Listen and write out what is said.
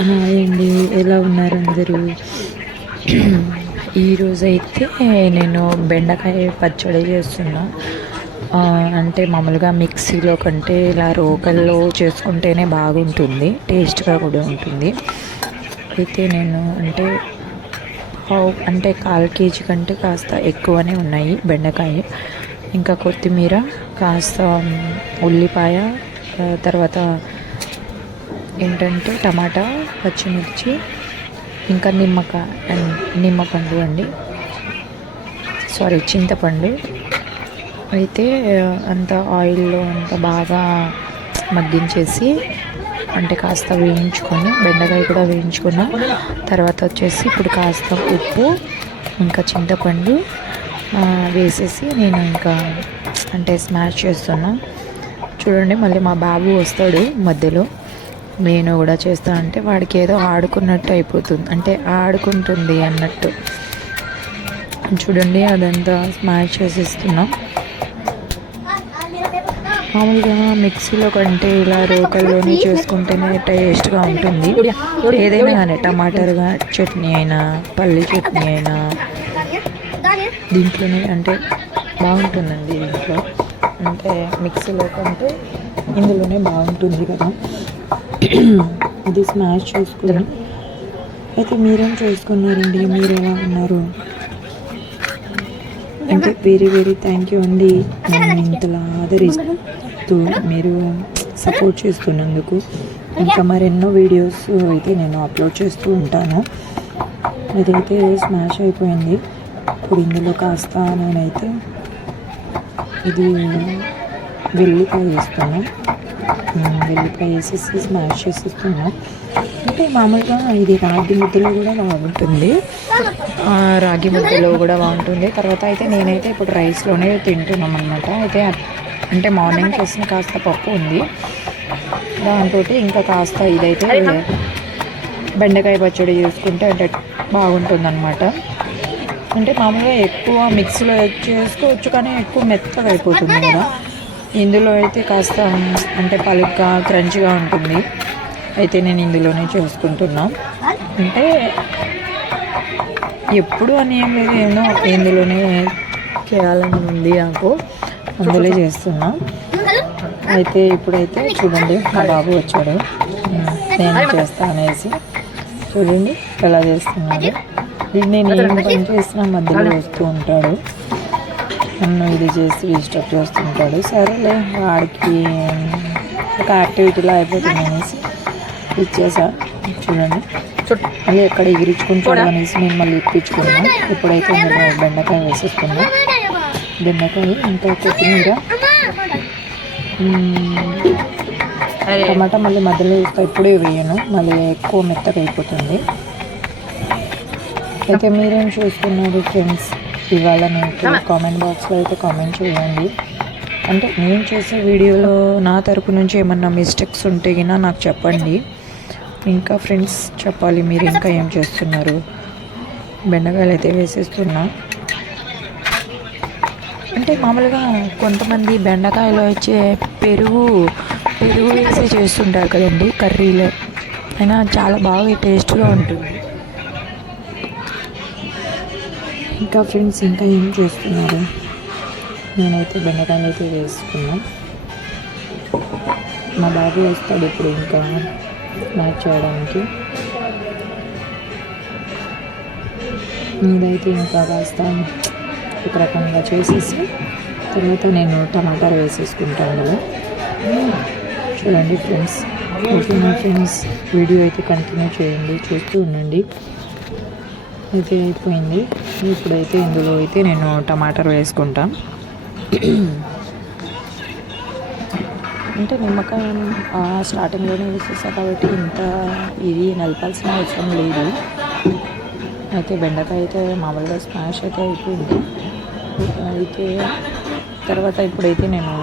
Hi అండి, ఎలా ఉన్నారు అందరూ? ఈరోజైతే నేను బెండకాయ పచ్చడి చేస్తున్నా. అంటే మామూలుగా మిక్సీలో కంటే ఇలా రోకల్లో చేసుకుంటేనే బాగుంటుంది, టేస్ట్గా కూడా ఉంటుంది. అయితే నేను అంటే 1/4 కేజీ కంటే కాస్త ఎక్కువనే ఉన్నాయి బెండకాయ, ఇంకా కొత్తిమీర, కాస్త ఉల్లిపాయ, తర్వాత ఏంటంటే టమాటా, పచ్చిమిర్చి, ఇంకా నిమ్మపండు అండి, సారీ చింతపండు. అయితే అంత ఆయిల్లో అంత బాగా మగ్గించేసి అంటే కాస్త వేయించుకొని, బెండకాయ కూడా వేయించుకున్న తర్వాత వచ్చేసి ఇప్పుడు కాస్త ఉప్పు ఇంకా చింతపండు వేసేసి నేను ఇంకా స్మాష్ చేస్తున్నా. చూడండి, మళ్ళీ మా బాబు వస్తాడు మధ్యలో, నేను కూడా చేస్తా అంటే వాడికి ఏదో ఆడుకున్నట్టు అయిపోతుంది, అంటే ఆడుకుంటుంది అన్నట్టు. చూడండి, అదంతా స్మాష్ చేసేస్తున్నాం. మామూలుగా మిక్సీలో కంటే ఇలా రోకల్లోనే చేసుకుంటేనే టేస్ట్గా ఉంటుంది. ఏదైనా కానీ టమాటాగా చట్నీ అయినా, పల్లి చట్నీ అయినా దీంట్లోనే బాగుంటుందండి. దీంట్లో మిక్సీలో కంటే ఇందులోనే బాగుంటుంది కదా. అది స్మాష్ చేసుకున్నాం. అయితే మీరేం చేసుకున్నారండి? మీరు ఎలా ఉన్నారు? వెరీ వెరీ థ్యాంక్ యూ అండి, నన్ను ఇంతలా ఆదరిస్తూ మీరు సపోర్ట్ చేస్తున్నందుకు. ఇంకా మరెన్నో వీడియోస్ అయితే నేను అప్లోడ్ చేస్తూ ఉంటాను. ఇదైతే స్మాష్ అయిపోయింది. ఇప్పుడు ఇందులో కాస్త నేనైతే ఇది వెల్లిపాయ వేస్తాను. వెల్లిపాయ వేసేసి స్మాష్ చేసేస్తున్నా. మామూలుగా ఇది రాగి ముద్దలో కూడా బాగుంటుంది, తర్వాత అయితే నేనైతే ఇప్పుడు రైస్లోనే తింటున్నాం అనమాట. అయితే మార్నింగ్ చేసిన కాస్త పప్పు ఉంది, దాంతో ఇంకా కాస్త ఇదైతే బెండకాయ పచ్చడి చేసుకుంటే బాగుంటుంది అనమాట. మామూలుగా ఎక్కువ మిక్సీలో చేసుకోవచ్చు, కానీ ఎక్కువ మెత్తగా అయిపోతుంది కదా. ఇందులో అయితే కాస్త పలుగ్గా క్రంచిగా ఉంటుంది. అయితే నేను ఇందులోనే చేసుకుంటున్నా. ఎప్పుడు అని ఏం లేదు, ఏమో ఇందులోనే చేయాలని ఉంది నాకు, అందులో చేస్తున్నా. అయితే ఇప్పుడైతే చూడండి, మా బాబు వచ్చాడు, నేను చేస్తా అనేసి. చూడండి ఎలా చేస్తున్నాడు. నేను ఏం పని చేసినా మధ్యలో వస్తూ ఉంటాడు, నన్ను ఇది చేసి డిస్టర్బ్ చేస్తుంటాడు. సరేలే, వాడికి ఒక యాక్టివిటీలో అయిపోతుంది అనేసి ఇచ్చేసా. చూడండి, మళ్ళీ ఎక్కడ ఎగిరించుకుంటాడు అనేసి నేను మళ్ళీ ఇప్పించుకున్నాను. ఇప్పుడైతే ఇందులో బెండకాయ వేసేసుకున్నాను. బెండకాయ ఇంకా కొత్తిమీర, టమాటా మళ్ళీ మధ్యలో వేస్తా, ఇప్పుడే వేయను, మళ్ళీ ఎక్కువ మెత్తగా అయిపోతుంది. అయితే మీరేం చూస్తున్నారు ఫ్రెండ్స్? ఇవాళ మీకు కామెంట్ బాక్స్లో అయితే కామెంట్ చేయండి. నేను చేసే వీడియోలో నా తరపు నుంచి ఏమన్నా మిస్టేక్స్ ఉంటే గినా నాకు చెప్పండి. ఇంకా ఫ్రెండ్స్ చెప్పాలి, మీరు ఇంకా ఏం చేస్తున్నారు? బెండకాయలు అయితే వేసేస్తున్నా. మామూలుగా కొంతమంది బెండకాయలో వచ్చే పెరుగు వేసి చేస్తుంటారు కదండి కర్రీలో, అయినా చాలా బాగా టేస్ట్గా ఉంటుంది. ఇంకా ఫ్రెండ్స్ ఇంకా ఏం చేస్తున్నారు? నేనైతే బెండకాయలు అయితే వేసుకున్నా. మా బాబు వస్తాడు ఇప్పుడు ఇంకా మ్యాచ్ చేయడానికి. ఇదైతే ఇంకా కాస్త ఒక రకంగా చేసేసి తర్వాత నేను టమాటాలు వేసేసుకుంటాను. చూడండి ఫ్రెండ్స్, ఓకేనా ఫ్రెండ్స్? వీడియో అయితే కంటిన్యూ చేయండి, చూస్తూ ఉండండి. అయితే అయిపోయింది. ఇప్పుడైతే ఇందులో అయితే నేను టమాటాలు వేసుకుంటాను. నిమ్మకాయ స్టార్టింగ్లోనే వేసేసా కాబట్టి ఇది నలపాల్సిన అవసరం లేదు. అయితే బెండకాయ అయితే మామూలుగా స్మాష్ అయితే అయిపోయింది. అయితే తర్వాత ఇప్పుడైతే నేను